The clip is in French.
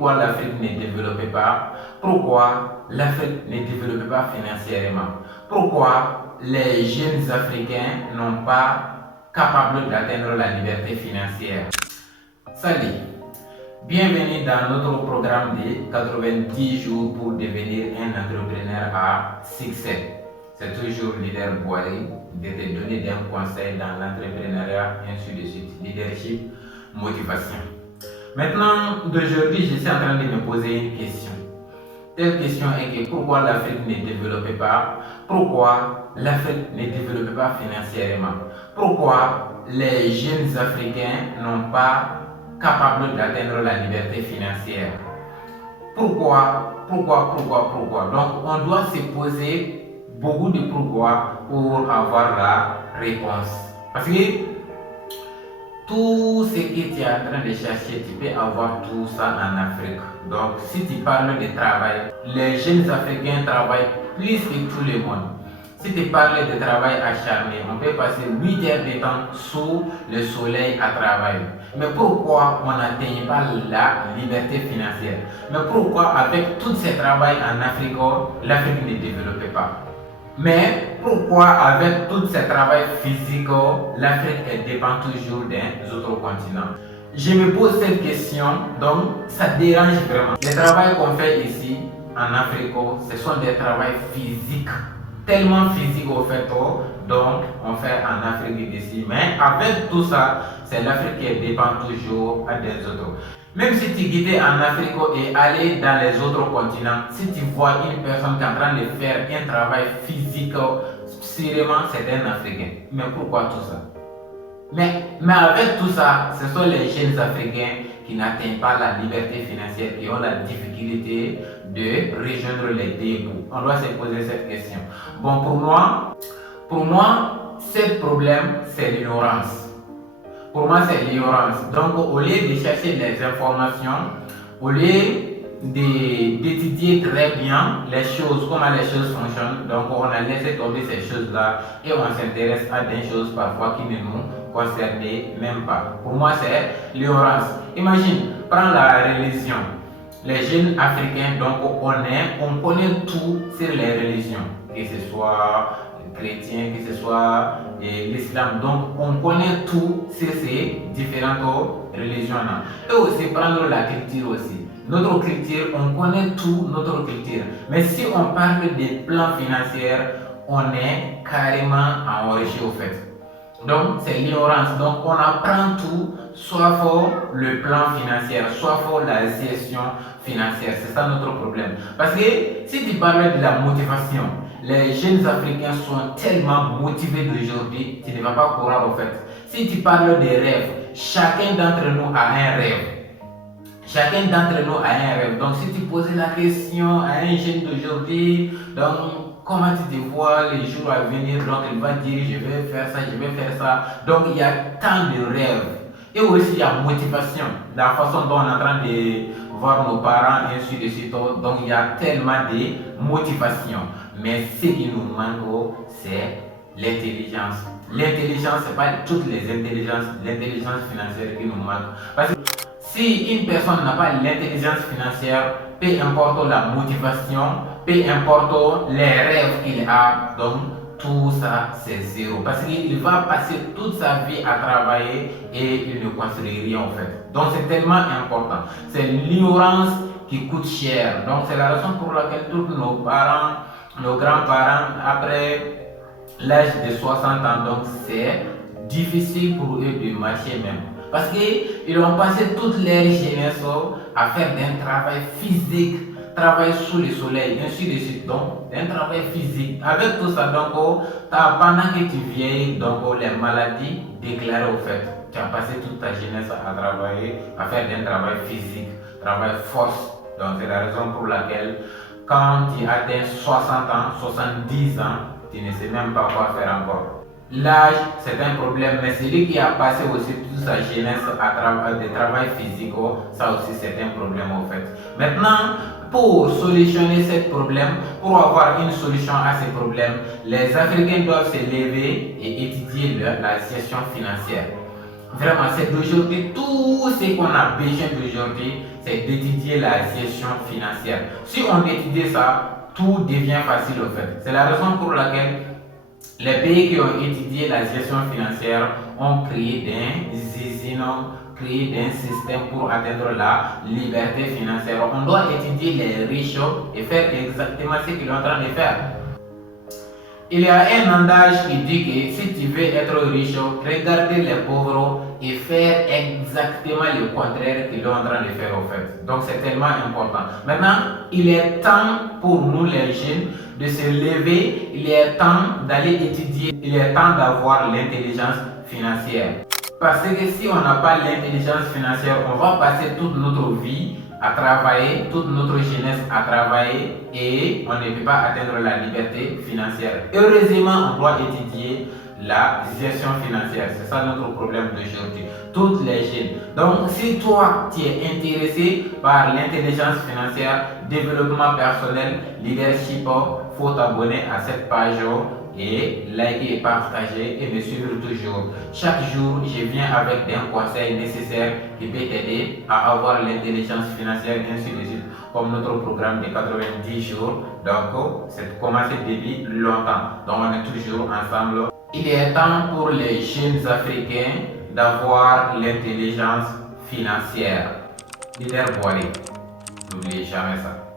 pourquoi l'Afrique ne développait pas, pourquoi l'Afrique ne développait pas financièrement, pourquoi les jeunes Africains n'ont pas capables d'atteindre la liberté financière. Salut, bienvenue dans notre programme de 90 jours pour devenir un entrepreneur à succès. C'est toujours Leader Boiry de te donner des conseils dans l'entrepreneuriat, ainsi de suite, leadership, motivation. Maintenant, d'aujourd'hui, je suis en train de me poser une question. Telle question est que pourquoi l'Afrique ne développait pas, pourquoi l'Afrique ne développait pas financièrement, pourquoi les jeunes Africains n'ont pas capables d'atteindre la liberté financière. Pourquoi? Donc, on doit se poser beaucoup de pourquoi pour avoir la réponse. Parce que tout ce que tu es en train de chercher, tu peux avoir tout ça en Afrique. Donc, si tu parles de travail, les jeunes Africains travaillent plus que tout le monde. Si tu parles de travail acharné, on peut passer 8 heures de temps sous le soleil à travailler. Mais pourquoi on n'atteint pas la liberté financière? Mais pourquoi avec tout ce travail en Afrique, l'Afrique ne développe pas? Mais pourquoi avec tout ce travail physique, l'Afrique dépend toujours des autres continents? Je me pose cette question, donc ça dérange vraiment. Les travail qu'on fait ici en Afrique, ce sont des travails physiques. Tellement physique au fait, donc on fait en Afrique d'ici. Mais avec tout ça, c'est l'Afrique qui dépend toujours des autres. Même si tu guides en Afrique et aller dans les autres continents, si tu vois une personne qui est en train de faire un travail physique, sûrement c'est un Africain. Mais pourquoi tout ça? Mais avec tout ça, ce sont les jeunes Africains qui n'atteignent pas la liberté financière, qui ont la difficulté de rejoindre les deux bouts. On doit se poser cette question. Bon, pour moi, ce problème, c'est l'ignorance. Pour moi, c'est l'ignorance. Donc, au lieu de chercher les informations, au lieu d'étudier très bien les choses, comment les choses fonctionnent, donc on a laissé tomber ces choses-là et on s'intéresse à des choses parfois qui ne nous concernent même pas. Pour moi, c'est l'ignorance. Imagine, prends la religion. Les jeunes Africains, donc on connaît tout sur les religions, que ce soit chrétien, que ce soit l'islam. Donc on connaît tout sur ces différentes religions-là. Et aussi prendre la culture aussi. Notre culture, on connaît tout notre culture. Mais si on parle des plans financiers, on est carrément enrichi au fait. Donc c'est l'ignorance. Donc on apprend tout, soit pour le plan financier, soit pour la gestion financière. C'est ça notre problème. Parce que si tu parles de la motivation, les jeunes Africains sont tellement motivés d'aujourd'hui, tu ne vas pas croire au fait. Si tu parles des rêves, chacun d'entre nous a un rêve. Chacun d'entre nous a un rêve. Donc si tu poses la question à un jeune d'aujourd'hui, donc comment tu te vois les jours à venir, donc il va dire je vais faire ça, je vais faire ça. Donc il y a tant de rêves. Et aussi il y a motivation. La façon dont on est en train de voir nos parents, et ainsi de suite. Donc il y a tellement de motivation. Mais ce qui nous manque, c'est l'intelligence. L'intelligence, ce n'est pas toutes les intelligences, l'intelligence financière qui nous manque. Parce que si une personne n'a pas l'intelligence financière, peu importe la motivation, peu importe les rêves qu'il a, donc tout ça c'est zéro. Parce qu'il va passer toute sa vie à travailler et il ne construit rien en fait. Donc c'est tellement important. C'est l'ignorance qui coûte cher. Donc c'est la raison pour laquelle tous nos parents, nos grands-parents, après l'âge de 60 ans, donc c'est difficile pour eux de marcher même. Parce qu'ils ont passé toute leur jeunesse à faire un travail physique, travail sous le soleil, ainsi de suite. Donc, un travail physique. Avec tout ça, donc, pendant que tu vieillis, donc, les maladies déclarées au fait. Tu as passé toute ta jeunesse à travailler, à faire un travail physique, travail force. Donc, c'est la raison pour laquelle, quand tu atteins 60 ans, 70 ans, tu ne sais même pas quoi faire encore. L'âge, c'est un problème, mais celui qui a passé aussi toute sa jeunesse à des travail physique, ça aussi c'est un problème en fait. Maintenant, pour solutionner ce problème, pour avoir une solution à ce problème, les Africains doivent se lever et étudier la gestion financière. Vraiment, c'est d'aujourd'hui, tout ce qu'on a besoin d'aujourd'hui, c'est d'étudier la gestion financière. Si on étudie ça, tout devient facile au fait. C'est la raison pour laquelle les pays qui ont étudié la gestion financière ont créé des usines, créé des systèmes pour atteindre la liberté financière. On doit étudier les riches et faire exactement ce qu'ils sont en train de faire. Il y a un adage qui dit que si tu veux être riche, regarder les pauvres et faire exactement le contraire qu'ils sont en train de faire au fait. Donc c'est tellement important. Maintenant, il est temps pour nous les jeunes de se lever, il est temps d'aller étudier, il est temps d'avoir l'intelligence financière. Parce que si on n'a pas l'intelligence financière, on va passer toute notre vie à travailler, toute notre jeunesse à travailler et on ne peut pas atteindre la liberté financière. Heureusement, on doit étudier la gestion financière. C'est ça notre problème d'aujourd'hui. Toutes les jeunes. Donc, si toi, tu es intéressé par l'intelligence financière, développement personnel, leadership, faut t'abonner à cette page et liker et partager et me suivre toujours. Chaque jour, je viens avec des conseils nécessaires qui peuvent t'aider à avoir l'intelligence financière, ainsi de suite, comme notre programme de 90 jours. Donc, c'est commencé depuis longtemps. Donc, on est toujours ensemble. Il est temps pour les jeunes Africains d'avoir l'intelligence financière. Leader Boire, n'oubliez jamais ça.